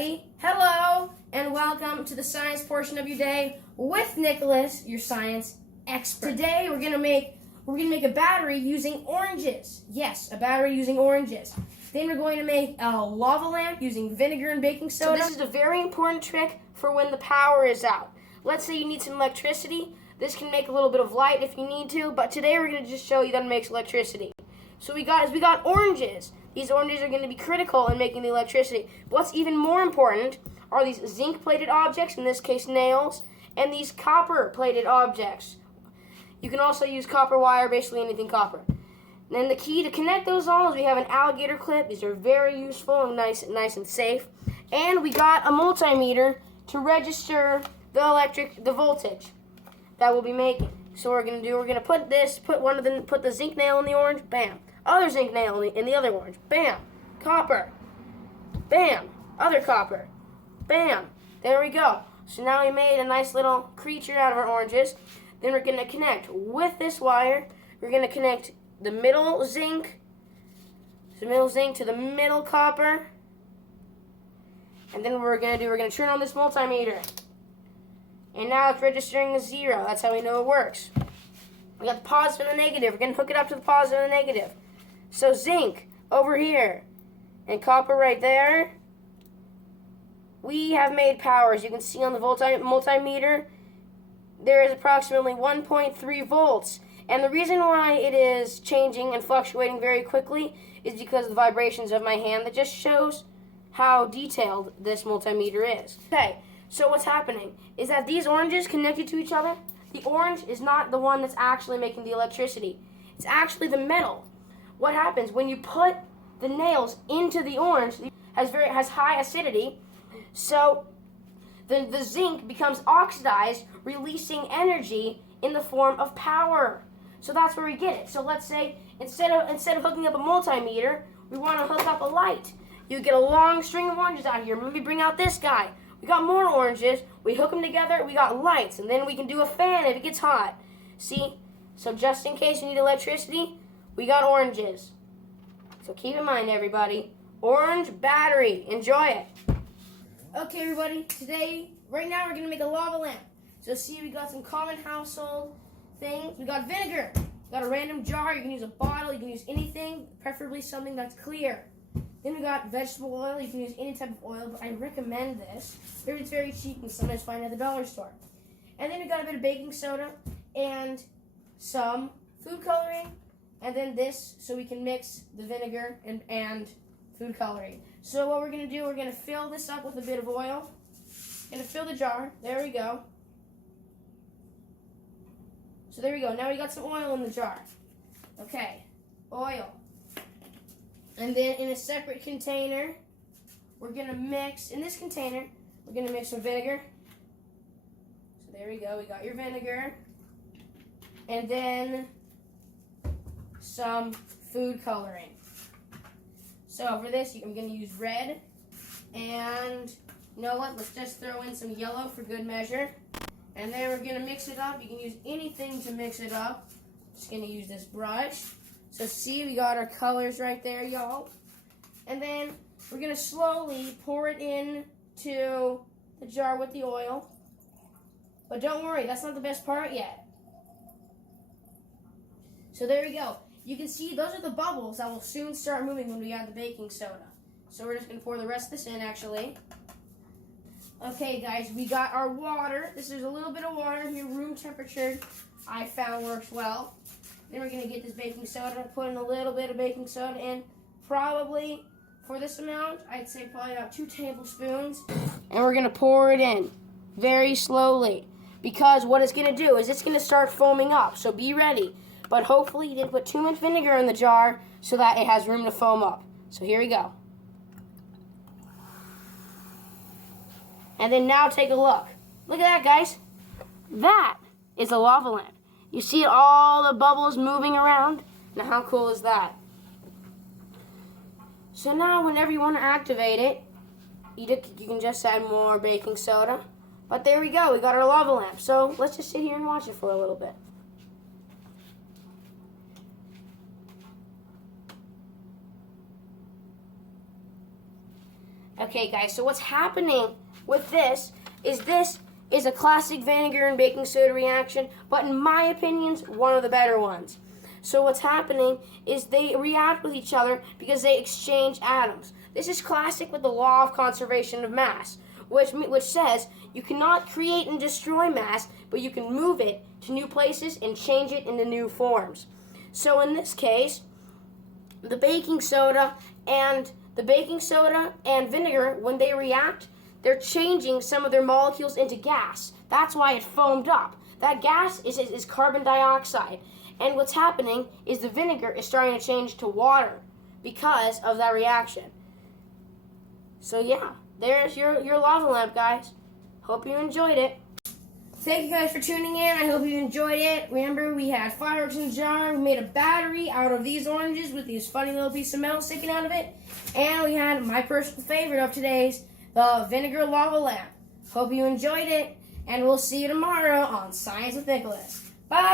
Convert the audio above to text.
everybody. Hello, and welcome to the science portion of your day with Nicolas, your science expert. Today we're gonna make a battery using oranges. Yes, a battery using oranges. Then we're going to make a lava lamp using vinegar and baking soda. So this is a very important trick for when the power is out. Let's say you need some electricity. This can make a little bit of light if you need to, but today we're gonna just show you that it makes electricity. So we got oranges. These oranges are going to be critical in making the electricity. But what's even more important are these zinc-plated objects, in this case nails, and these copper-plated objects. You can also use copper wire, basically anything copper. And then the key to connect those all is we have an alligator clip. These are very useful and nice and safe. And we got a multimeter to register the voltage that we'll be making. So what we're gonna put the zinc nail in the orange, bam. Other zinc nail in the other orange, bam. Copper, bam. Other copper, bam. There we go. So now we made a nice little creature out of our oranges. Then we're gonna connect with this wire. We're gonna connect the middle zinc to the middle copper. And then what we're gonna turn on this multimeter. And now it's registering a 0. That's how we know it works. We got the positive and the negative. We're going to hook it up to the positive and the negative. So zinc over here and copper right there. We have made power. As you can see on the multimeter, there is approximately 1.3 volts. And the reason why it is changing and fluctuating very quickly is because of the vibrations of my hand. That just shows how detailed this multimeter is. Okay. So what's happening is that these oranges connected to each other, the orange is not the one that's actually making the electricity. It's actually the metal. What happens when you put the nails into the orange, has high acidity, so the zinc becomes oxidized, releasing energy in the form of power. So that's where we get it. So let's say instead of hooking up a multimeter, we want to hook up a light. You get a long string of oranges out here. Maybe bring out this guy. We got more oranges, we hook them together, we got lights, and then we can do a fan if it gets hot. See? So just in case you need electricity, we got oranges. So keep in mind, everybody, orange battery. Enjoy it. Okay, everybody, right now we're going to make a lava lamp. So see, we got some common household things. We got vinegar. We got a random jar. You can use a bottle. You can use anything, preferably something that's clear. Then we got vegetable oil. You can use any type of oil, but I recommend this. It's very cheap and sometimes find it at the dollar store. And then we got a bit of baking soda and some food coloring, and then this so we can mix the vinegar and food coloring. So what we're going to do, we're going to fill this up with a bit of oil. Going to fill the jar. There we go. So there we go. Now we got some oil in the jar. Okay, oil. And then in a separate container, we're going to mix, in this container, we're going to mix some vinegar. So there we go, we got your vinegar. And then some food coloring. So for this, I'm going to use red. And you know what, let's just throw in some yellow for good measure. And then we're going to mix it up. You can use anything to mix it up. Just going to use this brush. So see, we got our colors right there, y'all. And then we're going to slowly pour it into the jar with the oil. But don't worry, that's not the best part yet. So there we go. You can see those are the bubbles that will soon start moving when we add the baking soda. So we're just going to pour the rest of this in, actually. Okay, guys, we got our water. This is a little bit of water here, room temperature, I found works well. Then we're going to get this baking soda, put in a little bit of baking soda in. Probably, for this amount, I'd say probably about 2 tablespoons. And we're going to pour it in very slowly. Because what it's going to do is it's going to start foaming up, so be ready. But hopefully you didn't put too much vinegar in the jar so that it has room to foam up. So here we go. And then now take a look. Look at that, guys. That is a lava lamp. You see all the bubbles moving around? Now how cool is that? So now whenever you want to activate it, you can just add more baking soda. But there we go, we got our lava lamp. So let's just sit here and watch it for a little bit. Okay, guys, so what's happening with this is a classic vinegar and baking soda reaction, but in my opinion, one of the better ones. So what's happening is they react with each other because they exchange atoms. This is classic with the law of conservation of mass, which says you cannot create and destroy mass, but you can move it to new places and change it into new forms. So in this case, the baking soda and vinegar, when they react, they're changing some of their molecules into gas. That's why it foamed up. That gas is carbon dioxide. And what's happening is the vinegar is starting to change to water because of that reaction. So yeah, there's your lava lamp, guys. Hope you enjoyed it. Thank you guys for tuning in. I hope you enjoyed it. Remember, we had fireworks in the jar. We made a battery out of these oranges with these funny little pieces of metal sticking out of it. And we had my personal favorite of today's, the vinegar lava lamp. Hope you enjoyed it. And we'll see you tomorrow on Science with Nicolas. Bye!